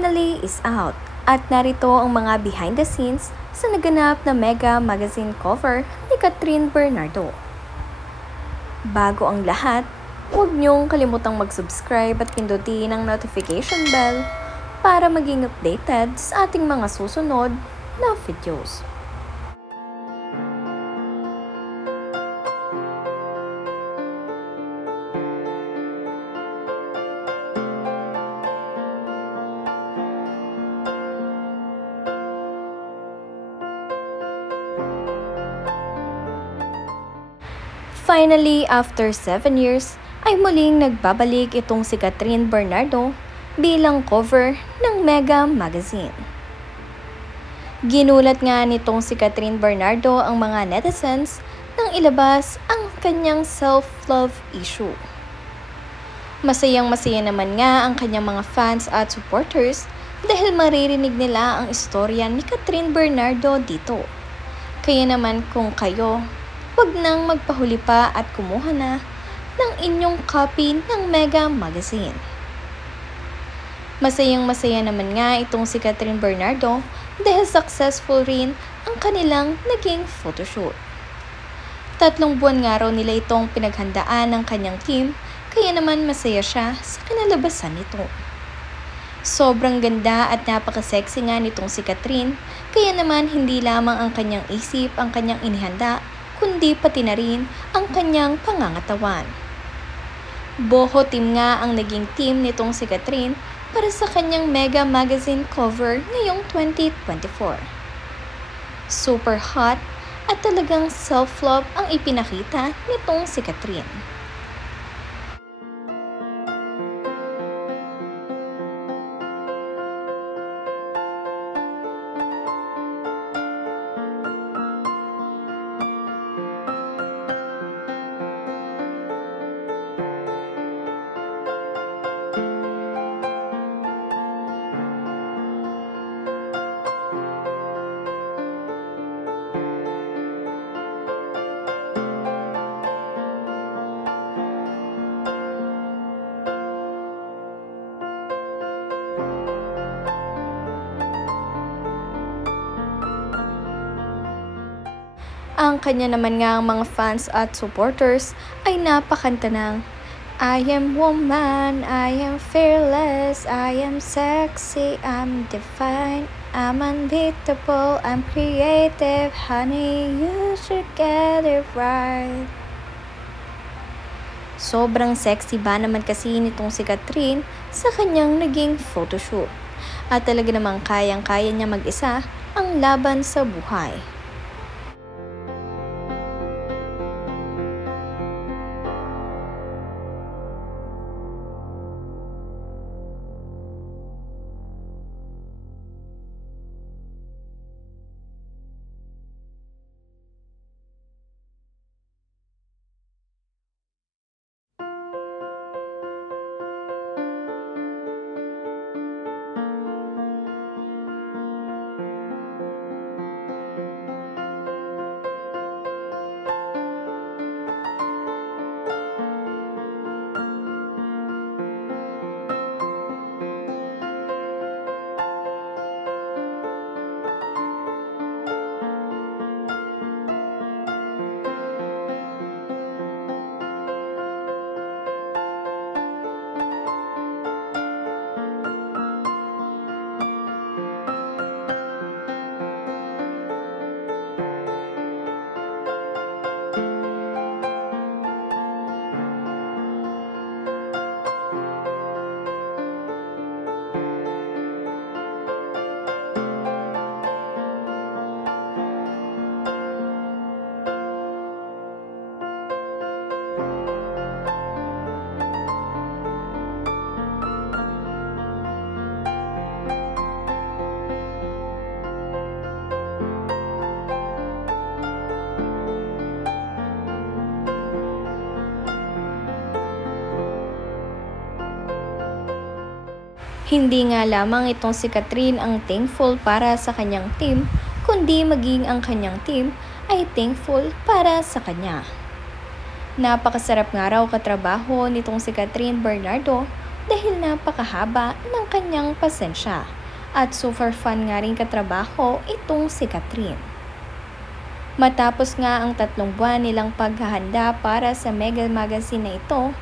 finally is out at narito ang mga behind the scenes sa naganap na Mega magazine cover ni Cathryn Bernardo. Bago ang lahat, huwag niyong kalimutang mag-subscribe at pindutin ang notification bell para maging updated sa ating mga susunod na videos. Finally, after 7 years, ay muling nagbabalik itong si Cathryn Bernardo bilang cover ng Mega magazine. Ginulat nga nitong si Cathryn Bernardo ang mga netizens nang ilabas ang kanyang self-love issue. Masayang-masaya naman nga ang kanyang mga fans at supporters dahil maririnig nila ang istorya ni Cathryn Bernardo dito. Kaya naman kung kayo, huwag nang magpahuli pa at kumuha na ng inyong copy ng Mega magazine. Masayang-masaya naman nga itong si Cathryn Bernardo dahil successful rin ang kanilang naging photoshoot. 3 buwan nga raw nila itong pinaghandaan ng kanyang team, kaya naman masaya siya sa kinalabasan nito. Sobrang ganda at napaka-sexy nga nitong si Cathryn, kaya naman hindi lamang ang kanyang isip ang kanyang inihanda, kundi pati na rin ang kanyang pangangatawan. Boho team nga ang naging team nitong si Cathryn para sa kanyang Mega magazine cover ngayong 2024. Super hot at talagang self-love ang ipinakita nitong si Cathryn. Ang kanya naman nga mga fans at supporters ay napakanta ng I am woman, I am fearless, I am sexy, I'm divine, I'm unbeatable, I'm creative, honey, you should get it right. Sobrang sexy ba naman kasi nitong si Cathryn sa kanyang naging photoshoot. At talaga namang kayang-kaya niya mag-isa ang laban sa buhay. Hindi nga lamang itong si Cathryn ang thankful para sa kanyang team, kundi maging ang kanyang team ay thankful para sa kanya. Napakasarap nga raw katrabaho nitong si Cathryn Bernardo dahil napakahaba ng kanyang pasensya at super fun nga rin katrabaho itong si Catherine. Matapos nga ang 3 buwan nilang paghahanda para sa mega magazine na ito,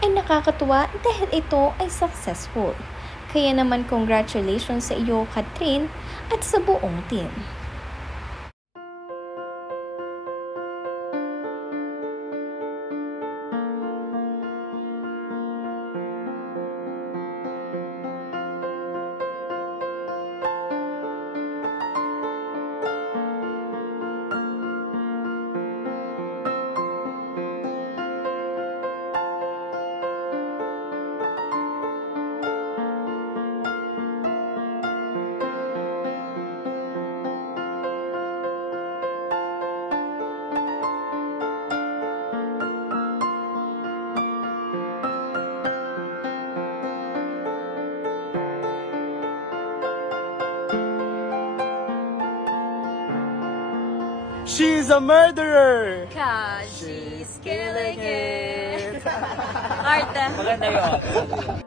ay nakakatuwa dahil ito ay successful. Kaya naman congratulations sa iyo, Catherine, at sa buong team. She's a murderer! Cause she's killing it. Arte. Maganda yun.